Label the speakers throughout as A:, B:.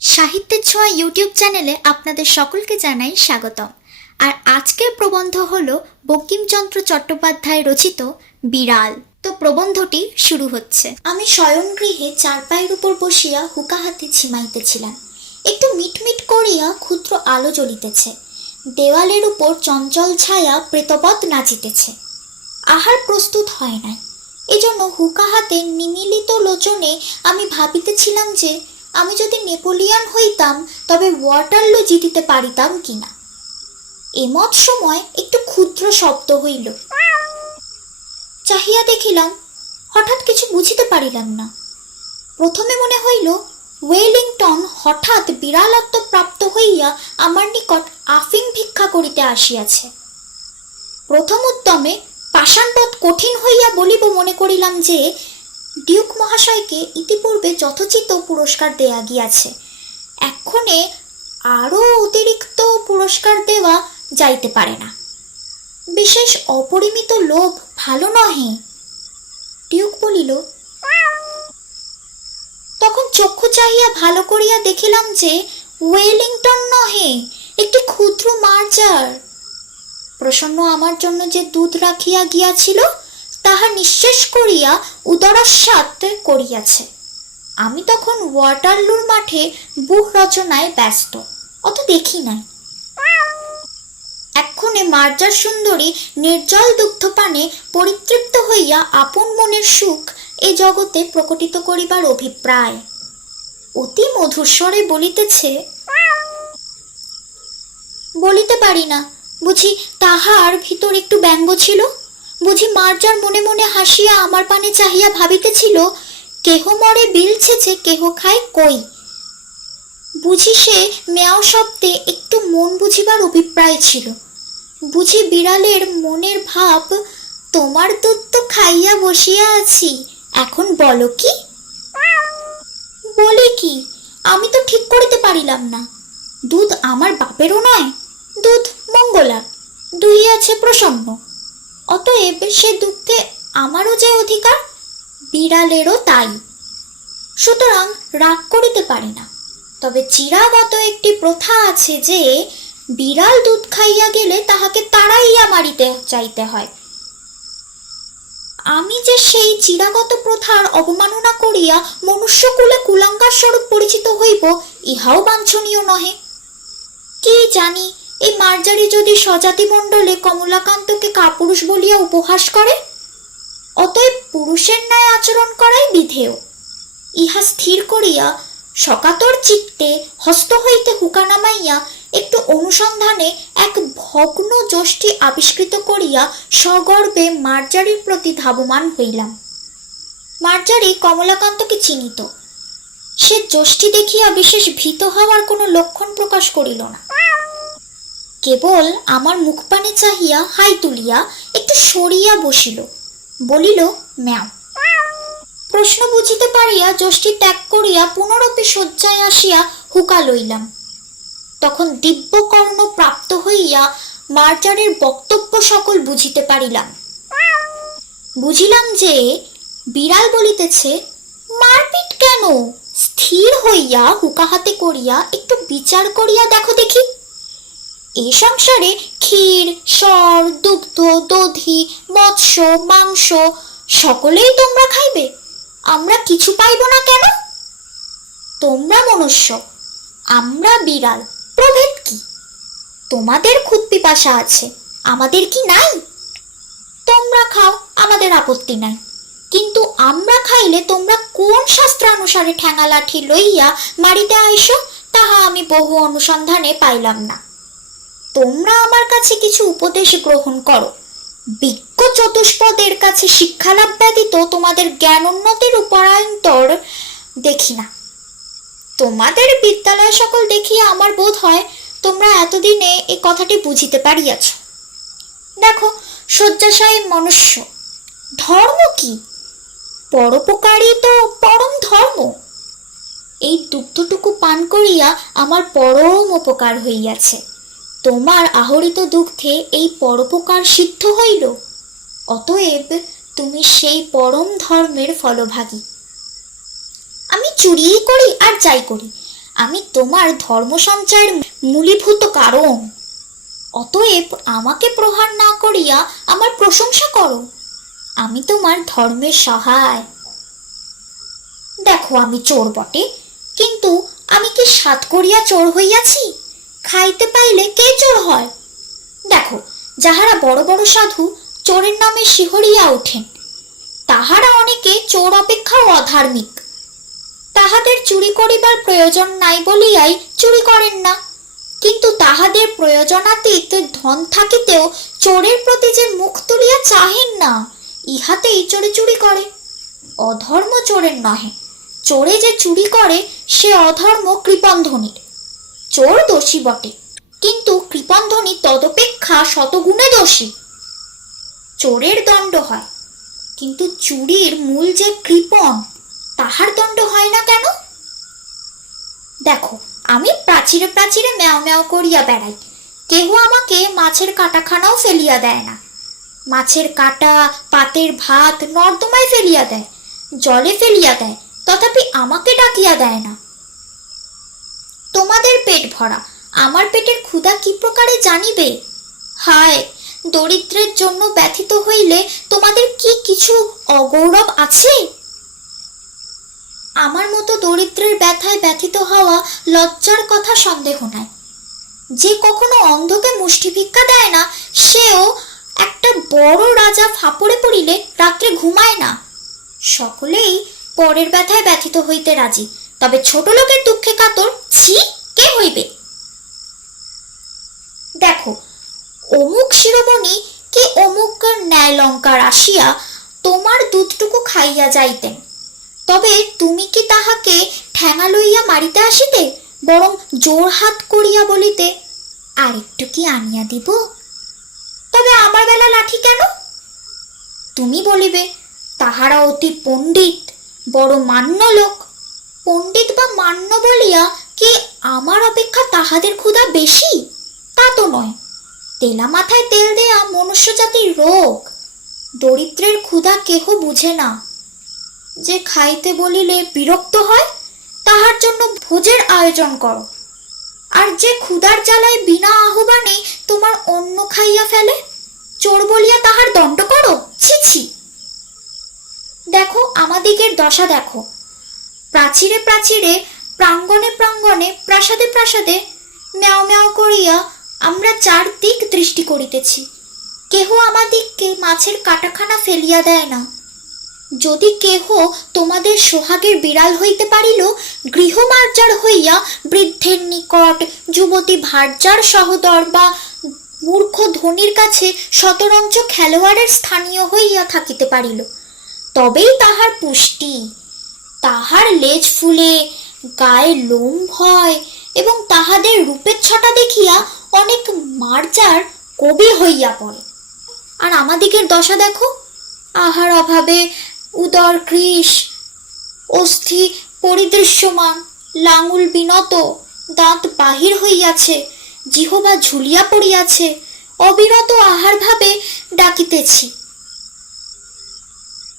A: সাহিত্যের ছোঁয়া ইউটিউব চ্যানেলে আপনাদের সকলকে জানাই স্বাগতম। আর আজকের প্রবন্ধ হলো বঙ্কিমচন্দ্র চট্টোপাধ্যায় রচিত বিড়াল। তো প্রবন্ধটি শুরু হচ্ছে। আমি শয়নগৃহে চারপায়ের উপর বসিয়া হুকা হাতে ঝিমাইতেছিলাম একটু মিটমিট করিয়া ক্ষুদ্র আলো জ্বলিতেছে। দেওয়ালের উপর চঞ্চল ছায়া প্রেতবৎ নাচিতেছে। আহার প্রস্তুত হয় নাই। এজন্য হুকা হাতে নিমিলিত লোচনে আমি ভাবিতেছিলাম যে আমি যদি নেপোলিয়ান হইতাম, তবে ওয়াটারলু জিতিতে পারিতাম কিনা? এমত সময় একটু ক্ষুদ্র শব্দ হইল। চাহিয়া দেখিলাম, হঠাৎ কিছু বুঝিতে পারিলাম না। প্রথমে মনে হইল, ওয়েলিংটন হঠাৎ বিড়ালত্ব প্রাপ্ত হইয়া আমার নিকট আফিং ভিক্ষা করিতে আসিয়াছে। প্রথম উদ্যমে পাষাণপথ কঠিন হইয়া বলিব মনে করিলাম যে ডিউক মহাশয়কে ইতিপূর্বে যথোচিত পুরস্কার দেয়া গিয়াছে। এক্ষণে আরও অতিরিক্ত পুরস্কার দেওয়া যাইতে পারে না। বিশেষ অপরিমিত লোভ ভালো নহে। ডিউক বলিল, তখন চক্ষু চাহিয়া ভালো করিয়া দেখিলাম যে ওয়েলিংটন নহে, একটি ক্ষুদ্র মার্জার। প্রসন্ন আমার জন্য যে দুধ রাখিয়া গিয়াছিল তাহা নিঃশেষ করিয়া উদরস্বাদ করিয়াছে। আমি তখন ওয়াটারলুর মাঠে বুক রচনায় ব্যস্ত, অত দেখি নাই। এক্ষণে মার্জার সুন্দরী নির্জল দুগ্ধপানে পরিতৃপ্ত হইয়া আপন মনের সুখ এই জগতে প্রকটিত করিবার অভিপ্রায়। অতি মধুর স্বরে বলিতেছে, বলিতে পারি না, বুঝি তাহার ভিতর একটু ব্যঙ্গ ছিল? বুঝি মার্জার মনে মনে হাসিয়া আমার পানে চাহিয়া ভাবিতেছিল, কেহ মরে বিল ছেছে কেহ খায় কই? বুঝি সে মেয়াও শব্দে একটু মন বুঝিবার অভিপ্রায় ছিল। বুঝি বিড়ালের মনের ভাব, তোমার দুধ তো খাইয়া বসিয়া আছি, এখন বলো কি? বলে কি, আমি তো ঠিক করিতে পারিলাম না। দুধ আমার বাপেরও নয়, দুধ মঙ্গলার, দুই আছে প্রসন্ন। অতএব সে দুঃখে আমারও যে অধিকার, বিড়ালেরও তাই। সুতরাং রাগ করিতে পারে না। তবে চিরাগত একটি প্রথা আছে যে, বিড়াল দুধ খাইয়া গেলে তাহাকে তাড়াইয়া মারিতে চাইতে হয়। আমি যে সেই চিরাগত প্রথার অবমাননা করিয়া মনুষ্যকুলে কুলাঙ্গার স্বরূপ পরিচিত হইব, ইহাও বাঞ্ছনীয় নহে। কি জানি এই মার্জারি যদি স্বজাতি মণ্ডলে কমলাকান্তকে কাপুরুষ বলিয়া উপহাস করে, অতএব পুরুষের ন্যায় আচরণ করাই বিধেয়। ইহা স্থির করিয়া সকাতর চিত্তে হস্ত হইতে হুকা নামাইয়া একটু অনুসন্ধানে এক ভগ্ন যষ্টি আবিষ্কৃত করিয়া সগর্বে মার্জারির প্রতি ধাবমান হইলাম। মার্জারি কমলাকান্তকে চিনিত। সে যষ্টি দেখিয়া বিশেষ ভীত হওয়ার কোনো লক্ষণ প্রকাশ করিল না। কেবল আমার মুখপানে চাহিয়া হাই তুলিয়া একটু সরিয়া বসিল। বলিল ম্যাও প্রশ্ন বুঝিতে পারিয়া যষ্টি ত্যাগ করিয়া পুনরপি শয্যায় আসিয়া হুকা লইলাম। তখন দিব্যকর্ণ প্রাপ্ত হইয়া মার্জারের বক্তব্য সকল বুঝিতে পারিলাম। বুঝিলাম যে, বিড়াল বলিতেছে, মারপিট কেন? স্থির হইয়া হুকা হাতে করিয়া একটু বিচার করিয়া দেখো দেখি। এই সংসারে ক্ষীর, সর, দুগ্ধ, দধি, মৎস্য, মাংস সকলেই তোমরা খাইবে। আমরা কিছু পাইব না কেন? তোমরা মনুষ্য, আমরা বিড়াল, প্রভেদ কি? তোমাদের খুব পিপাসা আছে, আমাদের কি নাই? তোমরা খাও, আমাদের আপত্তি নাই। কিন্তু আমরা খাইলে তোমরা কোন শাস্ত্রানুসারে ঠ্যাঙা লাঠি লইয়া মারিতে আইস, তাহা আমি বহু অনুসন্ধানে পাইলাম না। তোমরা আমার কাছে কিছু উপদেশ গ্রহণ করো। বিজ্ঞ চতুষ্পদের কাছে শিক্ষালাভ ব্যতীত তোমাদের জ্ঞান উন্নতির উপরায়ন্তর দেখি না। তোমাদের বিদ্যালয় সকল দেখিয়া আমার বোধ হয় তোমরা এতদিনে এই কথাটি বুঝিতে পারিয়াছ। দেখো, শয্যাশায়ী মনুষ্য, ধর্ম কি? পরোপকারী তো পরম ধর্ম। এই দুগ্ধটুকু পান করিয়া আমার পরম উপকার হইয়াছে। তোমার আহরিত দুগ্ধে এই পরোপকার সিদ্ধ হইল? অতএব তুমি সেই পরম ধর্মের ফলভাগী। আমি চুরিই করি আর যাই করি। আমি তোমার ধর্ম সঞ্চয়ের মূলীভূত কারণ। অতএব আমাকে প্রহার না করিয়া আমার প্রশংসা করো। আমি তোমার ধর্মের সহায়। দেখো আমি চোর বটে, কিন্তু আমি কি সাত করিয়া চোর হইয়াছি? খাইতে পাইলে কে চোর হয়? দেখো, যাহারা বড় বড় সাধু চোরের নামে শিহরিয়া ওঠেন, তাহারা অনেকে চোর অপেক্ষাও অধার্মিক। তাহাদের চুরি করিবার প্রয়োজন নাই বলিয়াই চুরি করেন না। কিন্তু তাহাদের প্রয়োজনাতীত ধন থাকিতেও চোরের প্রতি যে মুখ তুলিয়া চাহেন না ইহাতেই চোরে চুরি করে। অধর্ম চোরের নহে, চোরে যে চুরি করে, সে অধর্ম কৃপন্ধনীর। চোর দোষী বটে। কিন্তু কৃপন্ধনী তদপেক্ষা শতগুণে দোষী। চোরের দণ্ড হয়, কিন্তু চুরির মূল যে কৃপণ, তাহার দণ্ড হয় না কেন? দেখো, আমি প্রাচীরে প্রাচীরে ম্যাও ম্যাও করিয়া বেড়াই। কেহ আমাকে মাছের কাটাখানাও ফেলিয়া দেয় না। মাছের কাটা, পাতের ভাত নর্দমায় ফেলিয়া দেয়, জলে ফেলিয়া দেয়, তথাপি আমাকে ডাকিয়া দেয় না। তোমাদের পেট ভরা। আমার পেটের ক্ষুধা কি প্রকারে জানিবে? হায়, দরিদ্রের জন্য ব্যথিত হইলে তোমাদের কি কিছু অগৌরব আছে? আমার মতো দরিদ্রের ব্যথায় ব্যথিত হওয়া লজ্জার কথা সন্দেহ নাই। যে কখনো অন্ধকে মুষ্টি ভিক্ষা দেয় না, সেও একটা বড় রাজা ফাপড়ে পড়িলে রাত্রে ঘুমায় না। সকলেই পরের ব্যথায় ব্যথিত হইতে রাজি। তবে ছোট লোকের দুঃখে কাতর, ছি, কে হইবে? দেখো, অমুক শিরোমণি কি অমুক ন্যায় লঙ্কার আসিয়া তোমার দুধটুকু খাইয়া যাইতেন? তবে তুমি কি তাহাকে ঠ্যাঙা লইয়া মারিতে আসিতে, বরং জোর হাত করিয়া বলিতে আর একটু কি আনিয়া দিব? তবে আমার বেলা লাঠি কেন? তুমি বলিবে, তাহারা অতি পণ্ডিত, বড় মান্য লোক পণ্ডিত বা মান্য বলিয়া কি আমার অপেক্ষা তাহাদের ক্ষুধা বেশি? তা তো নয়। তেলা মাথায় তেল দেয়া মনুষ্য জাতির রোগ। দরিদ্রের ক্ষুধা কেহ বুঝে না। যে খাইতে বলিলে বিরক্ত হয়, তাহার জন্য ভোজের আয়োজন করো। আর যে ক্ষুধার জ্বালায় বিনা আহ্বানে তোমার অন্ন খাইয়া ফেলে, চোর বলিয়া তাহার দণ্ড করো? ছি ছি। দেখো, আমাদিগের দশা দেখো। প্রাচীরে প্রাচীরে, প্রাঙ্গণে প্রাঙ্গণে, প্রাসাদে প্রাসাদে ম্যাও ম্যাও করিয়া আমরা চারদিক দৃষ্টি করিতেছি। কেহ আমাদিগকে মাছের কাটাখানা ফেলিয়া দেয় না। যদি কেহ তোমাদের সোহাগের বিড়াল হইতে পারিল, গৃহমার্জার হইয়া বৃদ্ধের নিকট যুবতী ভার্যার সহদর বা মূর্খ ধনির কাছে শতরঞ্চ খেলোয়াড়ের স্থানীয় হইয়া থাকিতে পারিল, তবেই তাহার পুষ্টি। তাহার লেজ ফুলে, গায়ে লোম হয় এবং তাহাদের রূপের ছটা দেখিয়া অনেক মার্জার কবি হইয়া পড়ে। আর আমাদিগের দশা দেখো, আহার অভাবে উদর কৃষ, অস্থি পরিদৃশ্যমান, লাঙুল বিনত, দাঁত বাহির হইয়াছে, জিহবা ঝুলিয়া পড়িয়াছে, অবিরত আহার ভাবে ডাকিতেছি।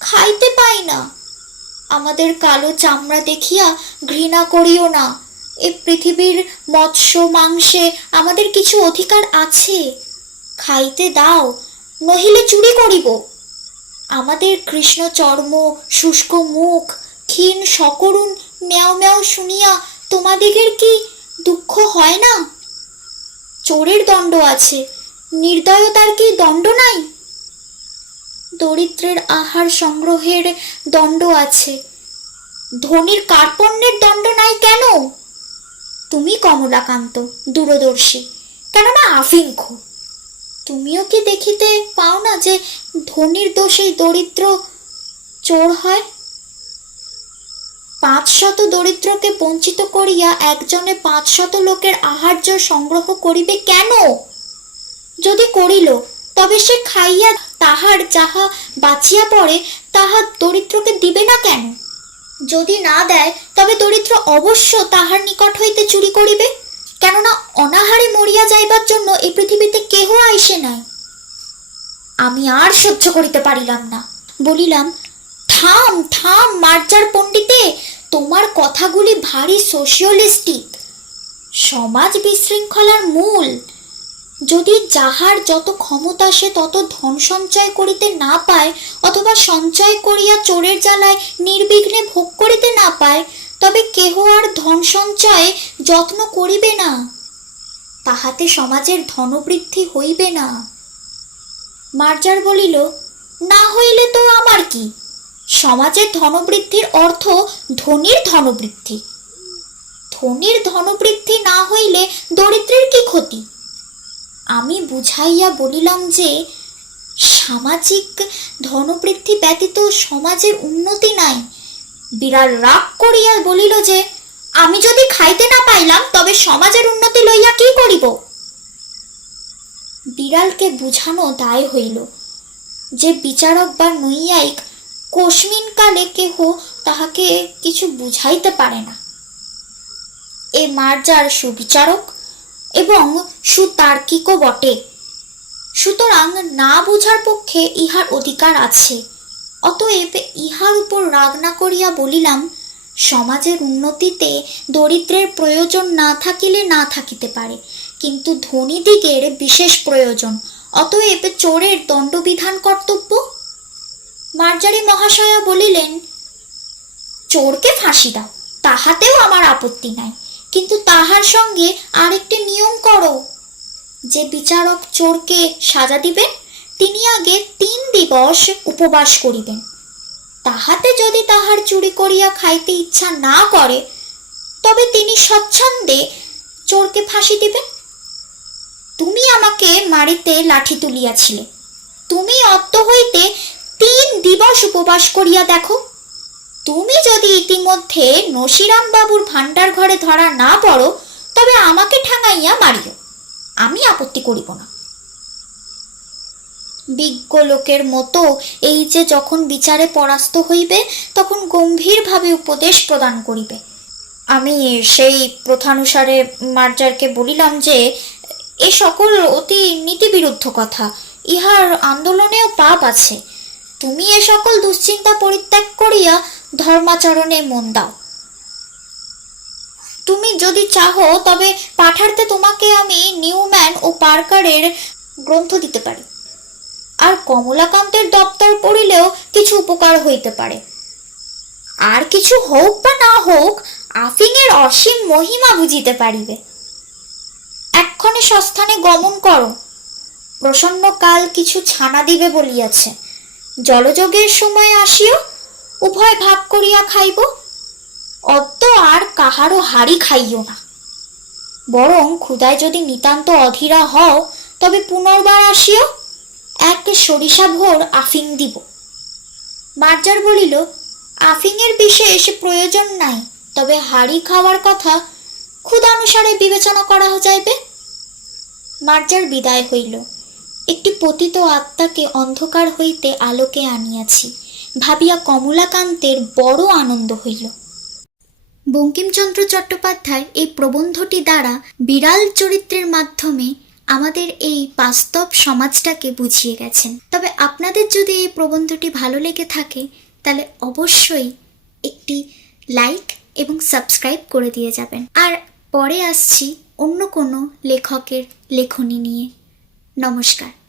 A: খাইতে পাই না। আমাদের কালো চামড়া দেখিয়া ঘৃণা করিও না। এ পৃথিবীর মৎস্য, মাংসে আমাদের কিছু অধিকার আছে। খাইতে দাও, নহিলে চুরি করিব। আমাদের কৃষ্ণ চর্ম, শুষ্ক মুখ, ক্ষীণ সকরুণ ম্যাও ম্যাও শুনিয়া তোমাদিগের কি দুঃখ হয় না? চোরের দণ্ড আছে, নির্দয়তার কি দণ্ড নাই? দরিদ্রের আহার সংগ্রহের দণ্ড আছে। ধনির কার্পণ্যের দণ্ড নাই কেন? তুমি কমলাকান্ত, দূরদর্শী। কেননা আফিংখ তুমিও কি দেখিতে পাও না যে ধনির দোষেই দরিদ্র চোর হয়? পাঁচ শত দরিদ্রকে বঞ্চিত করিয়া একজনে পাঁচ শত লোকের আহার্য সংগ্রহ করিবে কেন? যদি করিল, তবে সে খাইয়া তাহার যাহা বাঁচিয়া পড়ে, তাহা দরিদ্রকে দিবে না কেন? যদি না দেয়, তবে দরিদ্র অবশ্য তাহার নিকট হইতে চুরি করিবে। কেননা অনাহারে মরিয়া যাইবার জন্য এই পৃথিবীতে কেহ আইসে নাই। আমি আর সহ্য করিতে পারিলাম না। বলিলাম, থাম থাম, মার্জার পণ্ডিতে, তোমার কথাগুলি ভারী সোশিয়ালিস্টিক সমাজ বিশৃঙ্খলার মূল। যদি যাহার যত ক্ষমতা সে তত ধন সঞ্চয় করিতে না পায় অথবা সঞ্চয় করিয়া চোরের জ্বালায় নির্বিঘ্নে ভোগ করিতে না পায়, তবে কেহ আর ধন সঞ্চয়ে যত্ন করিবে না। তাহাতে সমাজের ধনবৃদ্ধি হইবে না। মার্জার বলিল, না হইলে তো আমার কি? সমাজের ধনবৃদ্ধির অর্থ ধনীর ধনবৃদ্ধি। ধনীর ধনবৃদ্ধি না হইলে দরিদ্রের কি ক্ষতি? আমি বুঝাইয়া বলিলাম যে, সামাজিক ধনবৃদ্ধি ব্যতীত সমাজের উন্নতি নাই। বিড়াল রাগ করিয়া বলিল যে, আমি যদি খাইতে না পাইলাম, তবে সমাজের উন্নতি লইয়া কি করিব? বিড়ালকে বুঝানো দায় হইল। যে বিচারক বা নৈয়ায়িক কস্মিন কালে কেহ তাহাকে কিছু বুঝাইতে পারে না। এ মার্জার সুবিচারক এবং সুতার্কিকও বটে। সুতরাং না বুঝার পক্ষে ইহার অধিকার আছে। অতএব ইহার উপর রাগ না করিয়া বলিলাম, সমাজের উন্নতিতে দরিদ্রের প্রয়োজন না থাকিলে না থাকিতে পারে, কিন্তু ধনীদিগের বিশেষ প্রয়োজন। অতএব চোরের দণ্ডবিধান কর্তব্য? মার্জারি মহাশয়া বলিলেন, চোরকে ফাঁসি দাও, তাহাতেও আমার আপত্তি নাই। কিন্তু তাহার সঙ্গে আরেকটি নিয়ম করো। যে বিচারক চোরকে সাজা দিবেন, তিনি আগে তিন দিবস উপবাস করিবেন। তাহাতে যদি তাহার চুরি করিয়া খাইতে ইচ্ছা না করে, তবে তিনি স্বচ্ছন্দে চোরকে ফাঁসি দিবেন। তুমি আমাকে মারিতে লাঠি তুলিয়াছিলে। তুমি অত্ত হইতে তিন দিবস উপবাস করিয়া দেখো। তুমি যদি ইতিমধ্যে নসিরাম বাবুর ভান্ডার ঘরে ধরা না পড়ো, তবে আমাকে ঠাঙাইয়া মারিও। আমি আপত্তি করিব না। বিজ্ঞ লোকের মতো এই যে যখন বিচারে পরাস্ত হইবে, তখন গম্ভীরভাবে উপদেশ প্রদান করিবে। আমি সেই প্রথানুসারে মার্জারকে বলিলাম যে, এ সকল অতি নীতিবিরুদ্ধ কথা, ইহার আন্দোলনেও পাপ আছে। তুমি এ সকল দুশ্চিন্তা পরিত্যাগ করিয়া ধর্মাচরণে মন দাও। তুমি যদি চাহো, তবে পাঠার্থে তোমাকে আমি নিউম্যান ও পার্কারের গ্রন্থ দিতে পারি। আর কমলাকান্তের দপ্তর পড়িলেও কিছু উপকার হইতে পারে। আর কিছু হোক বা না হোক আফিংয়ের অসীম মহিমা বুঝিতে পারিবে। এক্ষণে সস্থানে গমন করো। প্রসন্নকাল কিছু ছানা দিবে বলিয়াছে। জলযোগের সময় আসিও উভয় ভাগ করিয়া খাইব। অদ্য আর কাহারও হাড়ি খাইও না। বরং ক্ষুদায় যদি নিতান্ত অধীরা হও, তবে পুনর্বার আসিও, এক সরিষা ভোর আফিং দিব। মার্জার বলিল, আফিংয়ের বিশেষ প্রয়োজন নাই, তবে হাড়ি খাওয়ার কথা ক্ষুদানুসারে বিবেচনা করা যাইবে। মার্জার বিদায় হইল। একটি পতিত আত্মাকে অন্ধকার হইতে আলোকে আনিয়াছি। ভাবিয়া কমলাকান্তের বড় আনন্দ হইল। বঙ্কিমচন্দ্র চট্টোপাধ্যায় এই প্রবন্ধটি দ্বারা বিড়াল চরিত্রের মাধ্যমে আমাদের এই বাস্তব সমাজটাকে বুঝিয়ে গেছেন। তবে আপনাদের যদি এই প্রবন্ধটি ভালো লেগে থাকে, তাহলে অবশ্যই একটি লাইক এবং সাবস্ক্রাইব করে দিয়ে যাবেন। আর পরে আসছি অন্য কোনো লেখকের লেখনী নিয়ে। নমস্কার।